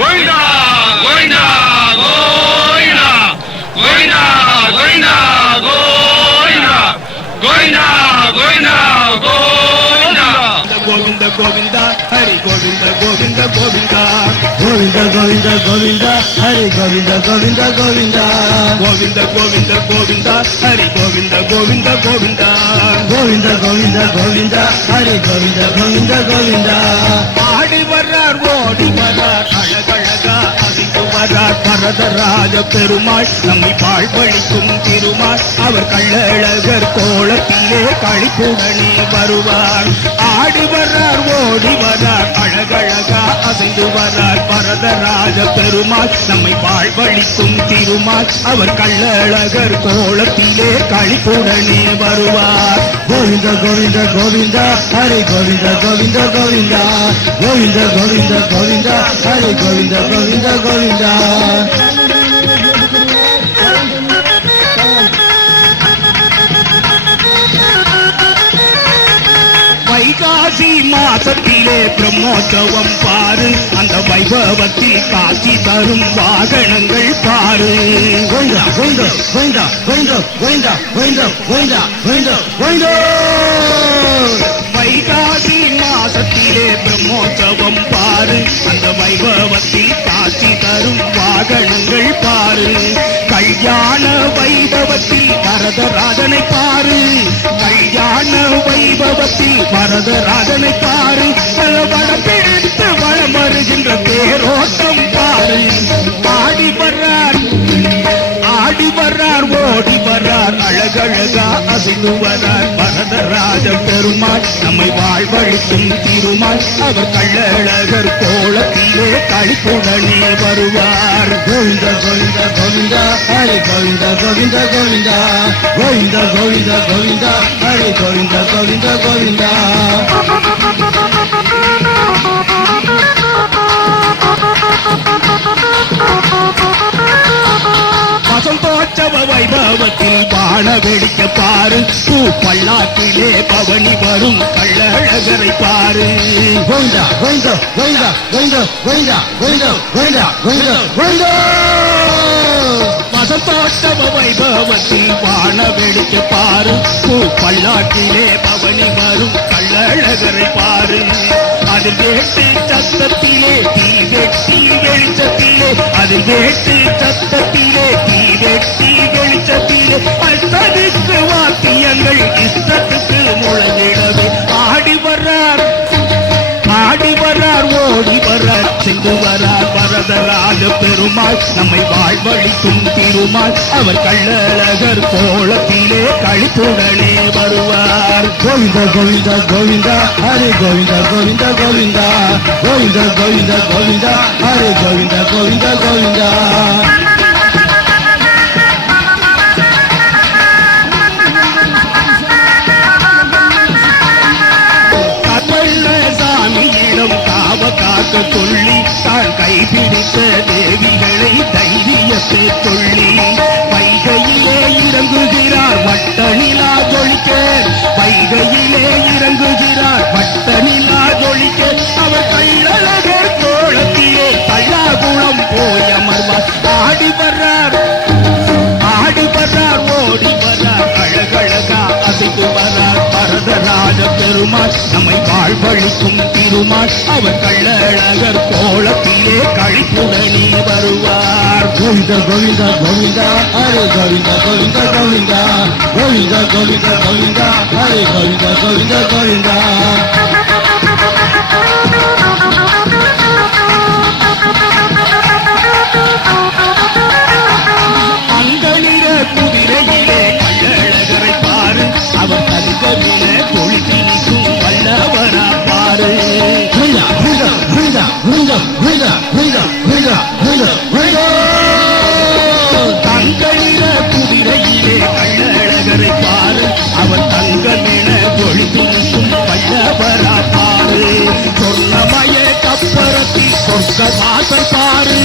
கோவிந்தா கோவிந்தா கோவிந்தா கோவிந்தா கோவிந்தா கோவிந்தா கோவிந்தா கோவிந்தா கோவிந்தா கோவிந்த கோவிந்தா ஹரி கோவிந்த கோவிந்த கோவிந்தா கோவிந்த கோவிந்த கோவிந்தா ஹரி கோவிந்த கோவிந்த கோவிந்தா கோவிந்த கோவிந்த கோவிந்தா ஹரி கோவிந்த கோவிந்த கோவிந்தா கோவிந்த கோவிந்த கோவிந்தா ஹரி கோவிந்த கோவிந்த கோவிந்தா ஆடி வர்றார் ஓடி வர்றார் அழகழகா அதிக்கு வர்றார் பரதராஜ பெருமாள் நம்மை பாழ்பழிக்கும் திருமாள் அவர் கள்ளழகர் கோலத்திலே களிப்புடனே வருவார் ஆடி வர்றார் ஓடி வர்றார் அழகழகா அசைந்து வர்றார் பரதராஜ பெருமாள் நம்மை பாழ்பழிக்கும் திருமாள் அவர் கள்ளழகர் கோலத்திலே களிப்புடனே வருவார் கோவிந்த கோவிந்த கோவிந்தா ஹரி கோவிந்த கோவிந்த கோவிந்தா கோவிந்த கோவிந்த கோவிந்தா ஹரி கோவிந்த கோவிந்த கோவிந்தா வைகாசி மாசத்திலே பிரம்மோற்சவம் பாரு அந்த வைபவத்தில் காட்சி தரும் வாகனங்கள் பாரு கோவிந்தா கோவிந்தா கோவிந்தா கோவிந்தா கோவிந்தா கோவிந்தா கோவிந்தா கோவிந்தா வைகாசி மாசத்திலே பிரம்மோற்சவம் பாரு அந்த வைபவத்தில் காட்சி தரும் வாகனங்கள் பாரு கல்யாண வைபவத்தில் வரதராஜனை பாரு கல்யாண வைபவத்தில் வரதராஜனை பாரு வடப்பிடித்து வளம் வருகின்ற தேரோட்டம் பாரு ஆடி வர்றார் ஓடி வர்றார் அழகழகா அசைந்து வர்றார் பரதராஜ பெருமாள் நம்மை வாழ்வழிக்கும் திருமாள் அவர் கள்ளழகர் கோலத்திலே களிப்புடனே வருவார் கோவிந்த கோவிந்த கோவிந்தா ஹரி கோவிந்த கோவிந்த கோவிந்தா கோவிந்த கோவிந்த கோவிந்தா ஹரி கோவிந்த கோவிந்த கோவிந்தா வசந்தோற்சவ வைபவத்தில் பான வெடிக்க பாரு பூ பல்லாக்கிலே பவனி வரும் கள்ளழகரை பாரு கோவிந்தா கோவிந்தா கோவிந்தா கோவிந்தா கோவிந்தா கோவிந்தா கோவிந்தா கோவிந்தா கோவிந்தா வசந்தோற்சவ வைபவத்தில் பான வெடிக்க பாரு பூ பல்லாக்கிலே பவனி வரும் கள்ளழகரை பாரு அதில் வேட்டு சத்தத்திலே தீ வெட்டி வெளிச்சத்திலே அதில் வேட்டு சத்தத்திலே தீ வெட்டி வெளிச்சத்திலே அஷ்டதிக்கு வாக்கியங்கள் இஷ்டத்துக்கு முழங்கிடவே ஆடி வர்றார் ஓடி வர்றார் சென்று வர்றார் வரதராஜ பெருமாள் நம்மை வாழ்வழிக்கும் திருமாள் அவர் கள்ளழகர் கோலத்திலே களிப்புடனே வருவார் கோவிந்த கோவிந்த கோவிந்தா ஹரி கோவிந்த கோவிந்த கோவிந்தா கோவிந்த கோவிந்த கோவிந்தா ஹரி கோவிந்த கோவிந்த கோவிந்தா காக்க சொல்லி தான் கைபிடித்த தேவிகளை தைரியத்தை சொல்லி வைகையிலே இறங்குகிறார் வட்டநிலா ஜொலிக்க வைகையிலே இறங்குகிறார் வட்டநிலா ஜொலிக்க அவர் கள்ளழகர் கோலத்திலே கள்ளாகுளம் போய் அமர்வார் ஆடி வர்றார் ஓடி வர்றார் அழகழகா அசைத்து வர்றார் பரதராஜ பெருமாள் நம்மை வாழ்வழிக்கும் திருமாள் அவர் கள்ளழகர் கோலத்திலே களிப்புடனே வருவார் கோவிந்த கோவிந்த கோவிந்தா ஹரி கோவிந்த கோவிந்த கோவிந்தா கோவிந்த கோவிந்த கோவிந்தா ஹரி கோவிந்த கோவிந்த கோவிந்தா குதிரையிலே கள்ளழகரை பாரு அவர் தனித்தவில தொழில் நிற்கும் வல்லவரா பாரு தங்களில குதிரையிலே கள்ளழகரை பாரு அவர் தங்கமின தொழில் நிற்கும் வல்லவரா பாரு சொர்ணமய கப்பரத்தில் சொர்க்க வாசல் பாரு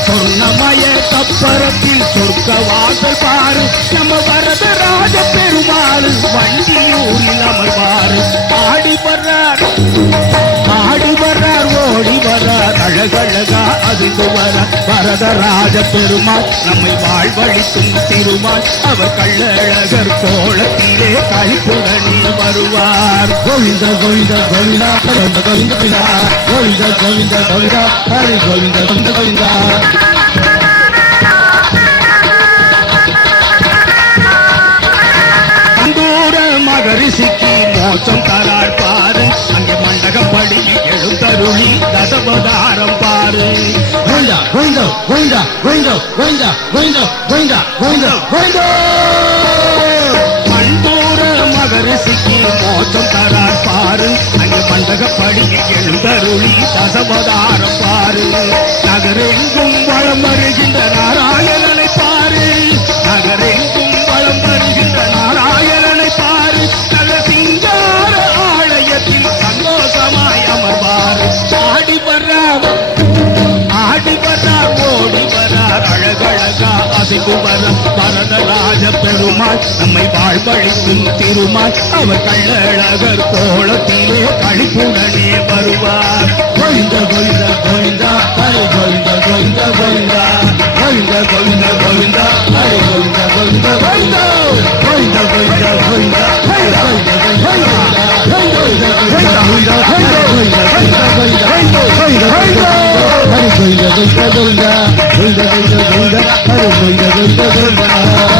சொர்ணமய கப்பரத்தில் சொர்க்க வாசல் பாரு நம்ம வரதராஜ பெருமாள் வண்டியூரில் அமர்வாரு ஆடி வர்றார் ஓடி வர்றார் அழகழகா அதிர்ந்து வரதராஜ பெருமாள் நம்மை வாழ்வழிக்கும் திருமால் அவர் கள்ளழகர் கோலத்திலே களிப்புடனே வருவார். கோவிந்த கோவிந்த கோவிந்தா கோவிந்த கோவிந்த கோவிந்த கோவிந்த கோவிந்தா ஹரி கோவிந்த கோவிந்த கோவிந்தா. அந்தூர மகரிஷிக்கு மோட்சம் தராள் பாரு, அங்கே மண்டகப்படி எழுந்தருளி தசவதாரம் பாரு. கோவிந்தா கோவிந்தா கோவிந்தா கோவிந்தா கோவிந்தா கோவிந்தா கோவிந்தா கோவிந்தா கோவிந்தா. மண்டூர மகரிஷிக்கு மோட்சம் தராள் பாரு, அங்கே மண்டகப்படி எழுந்தருளி தசவதாரம் பாரு. நகரெங்கும் வளம் வருகின்ற நாராயணனை பாரு, நகரெங்கும் வளம் வருகின்ற நாராயணனை பாரு. நல்ல சிங்கார ஆலயத்தில் சந்தோஷமாய் அமர்வார். ஆடி வர்றார் ஓடி வரார் அழகழகா அசைந்து வரும் வரதராஜ பெருமாள் நம்மை வாழ்வழிக்கும் திருமால் அவர் கள்ளழகர் கோலத்திலே களிப்புடனே வருவார். கோவிந்த கோவிந்த கோவிந்தா ஹரி கோவிந்த கோவிந்த கோவிந்தா கோவிந்த கோவிந்த கோவிந்தா ஹரி கோவிந்த கோவிந்த கோவிந்தா கோவிந்த கோவிந்த கோவிந்தா ஹரி கோவிந்த கோவிந்த கோவிந்த கோவிந்த ஹரி கோவிந்த கோவிந்த கோவிந்த கோவிந்த கோவிந்த ஹரி கோவிந்த கோவிந்த கோவிந்த கோவிந்த கோவிந்த கோவிந்த ஹரி கோவிந்த கோவிந்த கோவிந்த.